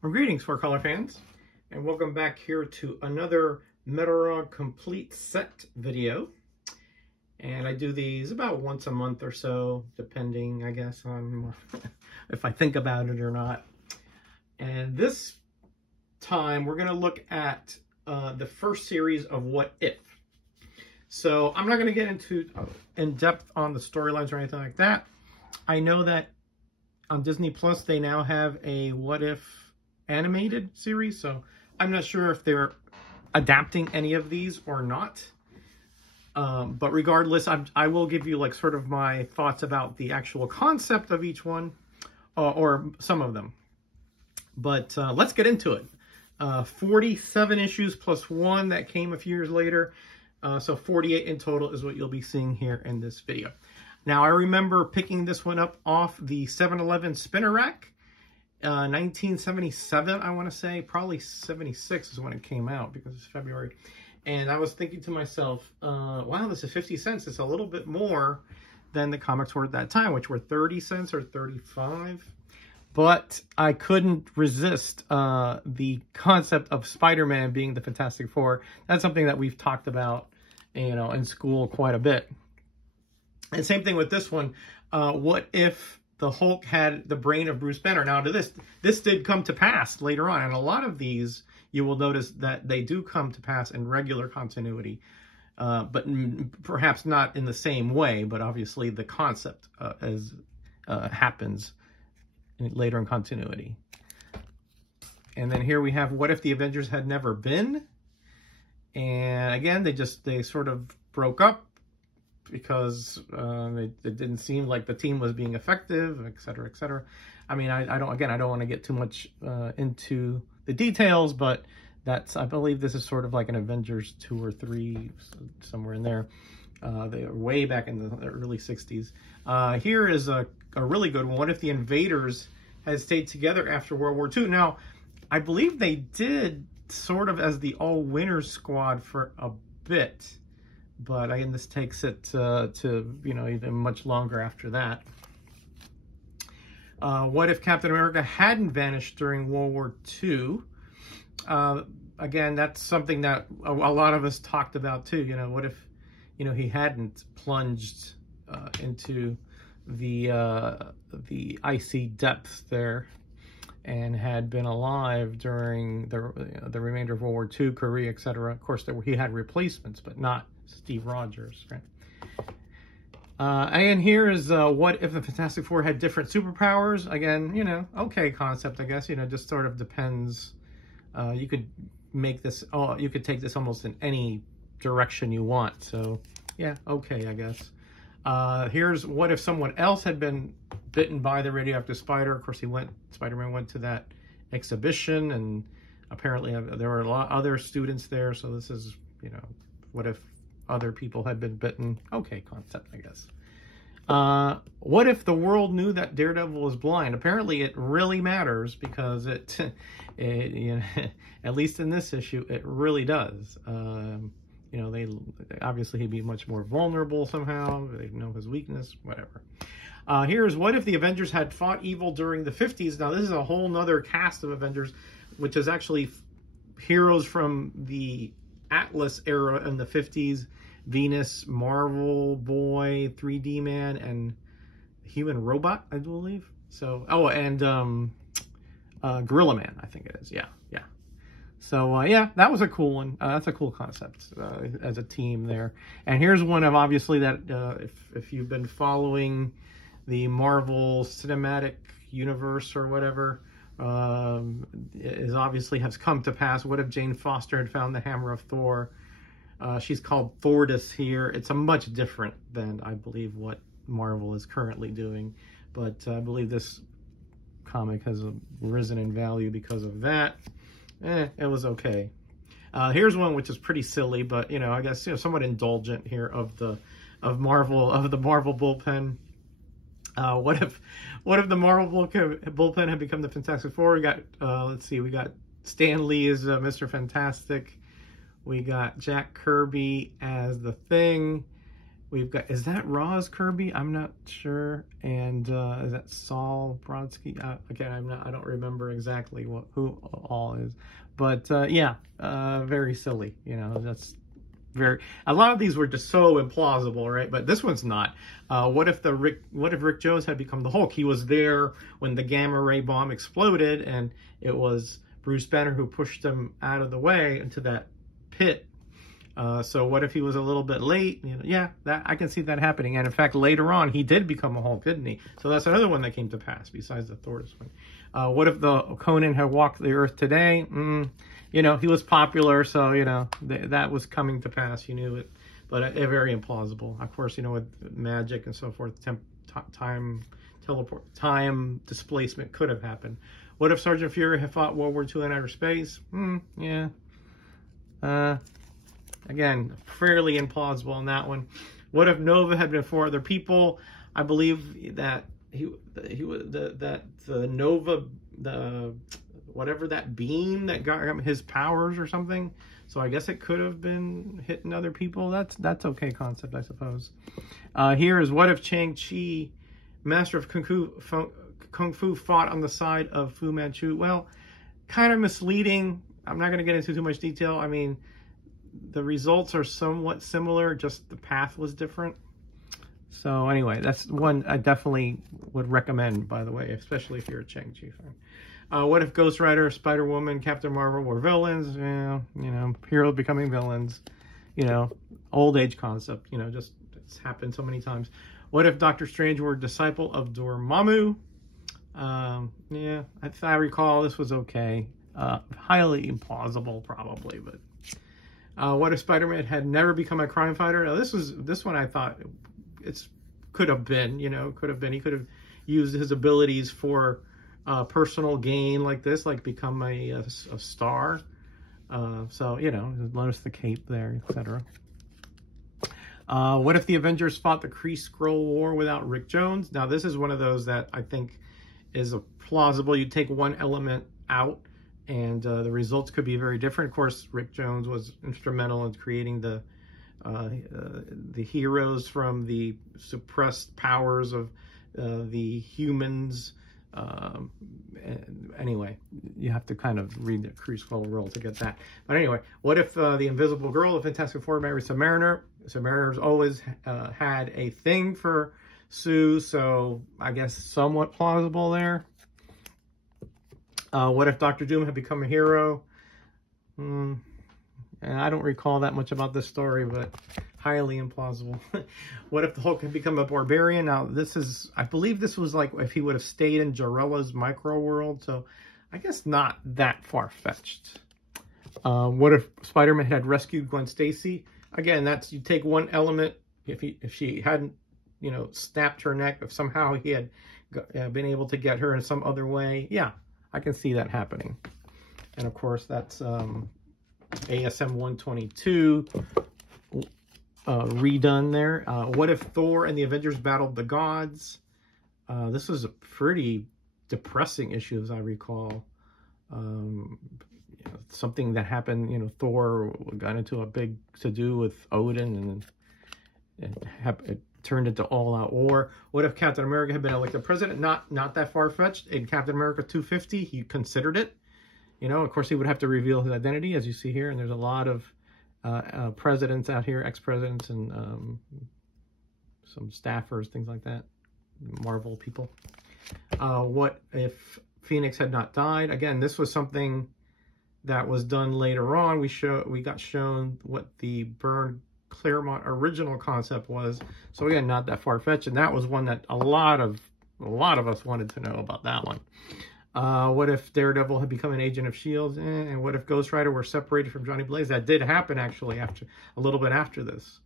Well, greetings, Four Color fans, and welcome back here to another Metalrog complete set video. And I do these about once a month or so, depending, I guess, on if I think about it or not. And this time, we're going to look at the first series of What If. So I'm not going to get into in depth on the storylines or anything like that. I know that on Disney Plus, they now have a What If animated series, so I'm not sure if they're adapting any of these or not. But regardless, I will give you like sort of my thoughts about the actual concept of each one, or some of them. But let's get into it. 47 issues plus one that came a few years later. So 48 in total is what you'll be seeing here in this video. Now, I remember picking this one up off the 7-Eleven spinner rack. 1977, I want to say, probably 76 is when it came out because it's February. And I was thinking to myself, wow, this is 50 cents. It's a little bit more than the comics were at that time, which were 30 cents or 35. But I couldn't resist the concept of Spider-Man being the Fantastic Four. That's something that we've talked about, you know, in school quite a bit. And same thing with this one. What if the Hulk had the brain of Bruce Banner? Now, this did come to pass later on, and a lot of these you will notice that they do come to pass in regular continuity, but perhaps not in the same way. But obviously, the concept happens later in continuity. And then here we have What If the Avengers Had Never Been, and again they sort of broke up because it didn't seem like the team was being effective, etc., etc. I mean, I don't want to get too much into the details, but I believe this is sort of like an Avengers 2 or 3, somewhere in there. They were way back in the early 60s. Here is a really good one. What if the Invaders had stayed together after World War II? Now, I believe they did sort of as the all-winners squad for a bit. But again, this takes it to, you know, even much longer after that. What if Captain America hadn't vanished during World War II? Again, that's something that a lot of us talked about too. You know, what if, you know, he hadn't plunged into the icy depths there and had been alive during the remainder of World War II, Korea, etc. Of course, he had replacements, but not Steve Rogers, right? And here is what if the Fantastic Four had different superpowers? Again, you know, okay concept, I guess. You know, just sort of depends. You could make this. Oh, you could take this almost in any direction you want. So, yeah, okay, I guess. Here's what if someone else had been bitten by the radioactive spider. Of course, Spider-Man went to that exhibition, and apparently there were a lot of other students there. So this is, you know, what if other people had been bitten? Okay concept, I guess. What if the world knew that Daredevil was blind? Apparently it really matters because it you know, at least in this issue, it really does. You know, obviously he'd be much more vulnerable somehow. They know his weakness, whatever. Here's what if the Avengers had fought evil during the 50s? Now this is a whole nother cast of Avengers, which is actually heroes from the Atlas era in the 50s. Venus, Marvel Boy, 3D Man, and Human Robot, I believe. So, oh, and Gorilla Man, I think it is. Yeah. So, yeah, that was a cool one. That's a cool concept as a team there. And here's one of, obviously, that if you've been following the Marvel Cinematic Universe or whatever, is obviously has come to pass. What if Jane Foster had found the hammer of Thor? She's called Thordis here. It's a much different than, I believe, what Marvel is currently doing. But I believe this comic has risen in value because of that. It was okay. Here's one which is pretty silly, but, you know, I guess, you know, somewhat indulgent here of the Marvel bullpen. What if the Marvel bullpen had become the Fantastic Four? We got, let's see, we got Stan Lee as Mr. Fantastic. We got Jack Kirby as the Thing. We've got, is that Roz Kirby? I'm not sure. And is that Saul Brodsky? Again, I don't remember exactly who all is. But yeah, very silly. You know, that's a lot of these were just so implausible, right? But this one's not. What if Rick Jones had become the Hulk? He was there when the gamma ray bomb exploded, and it was Bruce Banner who pushed him out of the way into that pit. So what if he was a little bit late? You know, yeah, that I can see that happening. And in fact, later on, he did become a Hulk, didn't he? So that's another one that came to pass besides the Thor's one. What if the Conan had walked the earth today? You know, he was popular, so, you know, that was coming to pass. You knew it, but very implausible. Of course, you know, with magic and so forth, time displacement could have happened. What if Sergeant Fury had fought World War II in outer space? Yeah. Again, fairly implausible on that one. What if Nova had been 4 other people? I believe that the Nova, whatever that beam that got him his powers or something. So I guess it could have been hitting other people. That's okay concept, I suppose. Here is what if Shang-Chi, master of Kung Fu, fought on the side of Fu Manchu? Well, kind of misleading. I'm not going to get into too much detail. I mean, the results are somewhat similar, just the path was different. So anyway, that's one I definitely would recommend, by the way, especially if you're a Shang-Chi fan. What if Ghost Rider, Spider-Woman, Captain Marvel were villains? Yeah, you know, heroes becoming villains. You know, old age concept, you know, just it's happened so many times. What if Doctor Strange were a disciple of Dormammu? Yeah, if I recall, this was okay. Highly implausible, probably, but what if Spider-Man had never become a crime fighter? Now, this one I thought could have been, you know, he could have used his abilities for personal gain like this, like become a star. So, you know, notice the cape there, etc. What if the Avengers fought the Kree Skrull War without Rick Jones? Now, this is one of those that I think is plausible. You take one element out, and the results could be very different. Of course, Rick Jones was instrumental in creating the heroes from the suppressed powers of the humans. Anyway, you have to kind of read the Kree Skrull role to get that. But anyway, what if the Invisible Girl of Fantastic Four married Submariner? Submariner's always had a thing for Sue, so I guess somewhat plausible there. What if Doctor Doom had become a hero? And I don't recall that much about this story, but highly implausible. What if the Hulk had become a barbarian? Now, I believe this was like if he would have stayed in Jarella's micro world, so I guess not that far-fetched. What if Spider-Man had rescued Gwen Stacy? Again, that's, you take one element. If she hadn't, you know, snapped her neck, if somehow he had been able to get her in some other way, yeah, I can see that happening. And of course, that's ASM 122 redone there. What if Thor and the Avengers battled the gods? This was a pretty depressing issue, as I recall. You know, something that happened, you know, Thor got into a big to-do with Odin, and it turned into all-out war. What if Captain America had been elected president? Not that far-fetched. In Captain America 250, he considered it. You know, of course, he would have to reveal his identity, as you see here. And there's a lot of presidents out here, ex-presidents, and some staffers, things like that, Marvel people. What if Phoenix had not died? Again, this was something that was done later on. We got shown what the Byrne Claremont original concept was. So again, not that far-fetched, and that was one that a lot of us wanted to know about that one. What if Daredevil had become an agent of S.H.I.E.L.D.? And what if Ghost Rider were separated from Johnny Blaze? That did happen, actually, a little bit after this.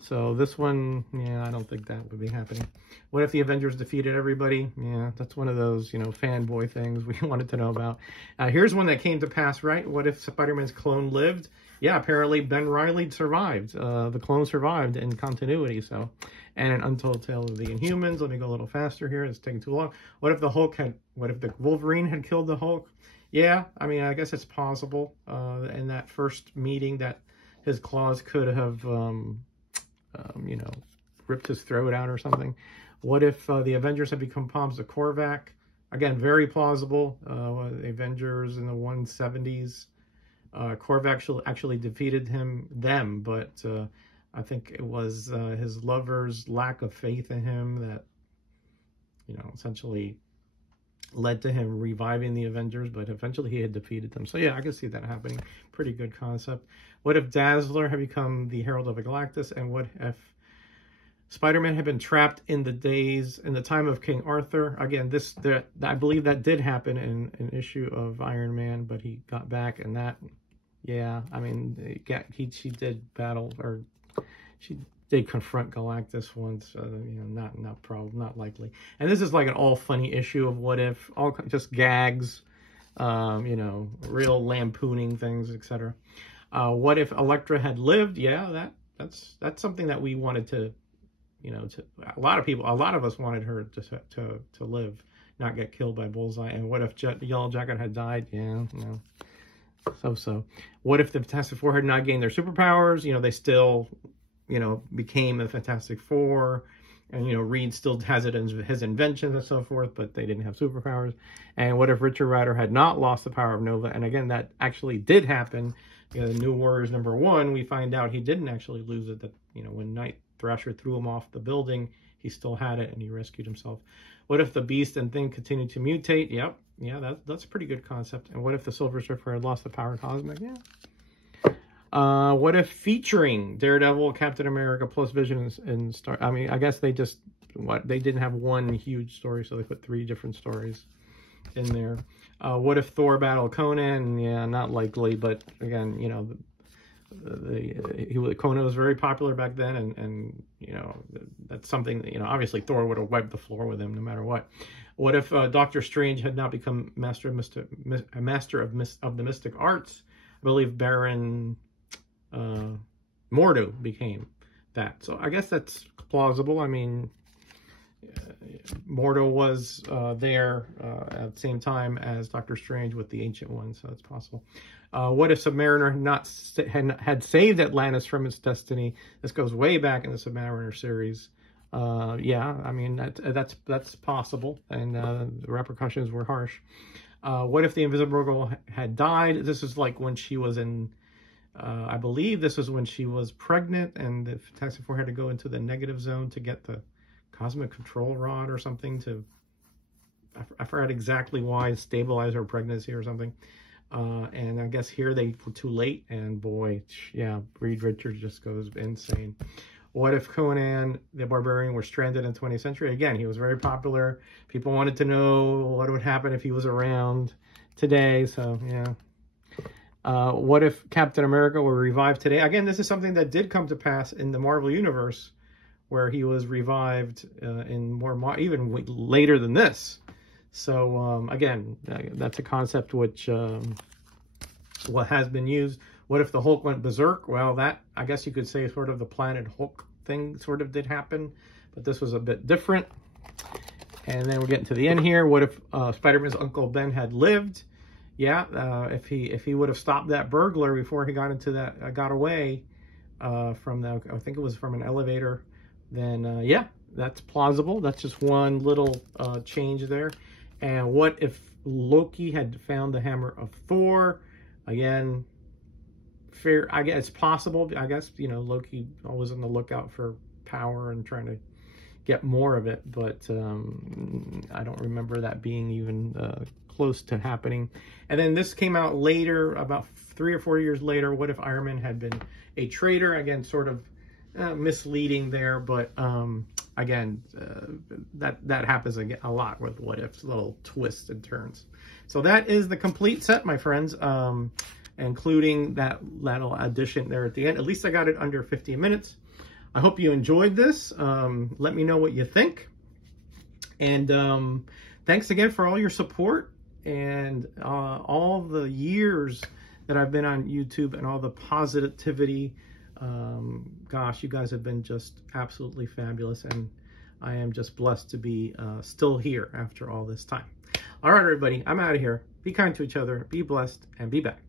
So this one, yeah, I don't think that would be happening. What if the Avengers defeated everybody? Yeah, that's one of those, you know, fanboy things we wanted to know about. Here's one that came to pass, right? What if Spider-Man's clone lived? Yeah, apparently Ben Reilly survived. The clone survived in continuity, so. And an Untold Tale of the Inhumans. Let me go a little faster here. It's taking too long. What if the Wolverine had killed the Hulk? Yeah, I mean, I guess it's possible. In that first meeting that his claws could have, you know, ripped his throat out or something? What if the Avengers had become palms of Korvac? Again, very plausible. The Avengers in the 170s. Korvac actually defeated them, but I think it was his lover's lack of faith in him that, you know, essentially led to him reviving the Avengers, but eventually he had defeated them. So yeah, I can see that happening. Pretty good concept. What if Dazzler had become the Herald of Galactus? And what if Spider-Man had been trapped in the time of King Arthur? Again, I believe that did happen in an issue of Iron Man, but he got back, and that, yeah, I mean, she did battle, or she did confront Galactus once. You know, not likely. And this is like an all funny issue of what if, all just gags, you know, real lampooning things, etc. What if Elektra had lived? Yeah, that's something that we wanted to, you know, a lot of us wanted her to live, not get killed by Bullseye. And what if Yellow Jacket had died? Yeah, no. So. What if the Fantastic Four had not gained their superpowers? You know, they still, you know, became the Fantastic Four. And, you know, Reed still has it in his inventions and so forth, but they didn't have superpowers. And what if Richard Rider had not lost the power of Nova? And again, that actually did happen. You know, the New Warriors #1, we find out he didn't actually lose it. That, you know, when Night Thrasher threw him off the building, he still had it and he rescued himself. What if the Beast and Thing continued to mutate? Yep. Yeah, that's a pretty good concept. And what if the Silver Surfer had lost the power of Cosmic? Yeah. What if featuring Daredevil, Captain America, plus Vision and Star? I mean, I guess they didn't have one huge story, so they put 3 different stories in there. What if Thor battled Conan? Yeah, not likely, but again, you know, Conan was very popular back then, and you know, that's something that, you know, obviously Thor would have wiped the floor with him no matter what. What if Doctor Strange had not become master of the mystic arts? I believe Baron Mordo became that. So I guess that's plausible. I mean, Mordo was there at the same time as Doctor Strange with the Ancient One, so it's possible. What if Submariner had saved Atlantis from its destiny? This goes way back in the Submariner series. Yeah, I mean, that's possible, and the repercussions were harsh. What if the Invisible Girl had died? This is like when she was in, I believe this was when she was pregnant, and the Fantastic Four had to go into the negative zone to get the Cosmic Control Rod or something to, I forgot exactly why, stabilize her pregnancy or something. And I guess here they were too late, and boy, yeah, Reed Richards just goes insane. What if Conan the Barbarian were stranded in the 20th century? Again, he was very popular. People wanted to know what would happen if he was around today, so yeah. What if Captain America were revived today? Again, this is something that did come to pass in the Marvel Universe, where he was revived in even later than this. So again, that's a concept which what has been used. What if the Hulk went berserk? Well, that, I guess you could say, sort of the Planet Hulk thing sort of did happen, but this was a bit different. And then we're getting to the end here. What if Spider-Man's Uncle Ben had lived? Yeah, if he would have stopped that burglar before he got into that, got away from the, I think it was from an elevator, then yeah, that's plausible. That's just one little change there. And what if Loki had found the hammer of Thor? Again, I guess it's possible. I guess, you know, Loki always on the lookout for power and trying to get more of it, but I don't remember that being even close to happening. And then this came out later, about 3 or 4 years later. What if Iron Man had been a traitor? Again, sort of misleading there, but again, that happens a lot with what ifs, little twists and turns. So that is the complete set, my friends, including that little addition there at the end. At least I got it under 15 minutes. I hope you enjoyed this. Let me know what you think. And thanks again for all your support and all the years that I've been on YouTube and all the positivity. Gosh, you guys have been just absolutely fabulous, and I am just blessed to be still here after all this time. All right, everybody, I'm out of here. Be kind to each other, be blessed, and be back.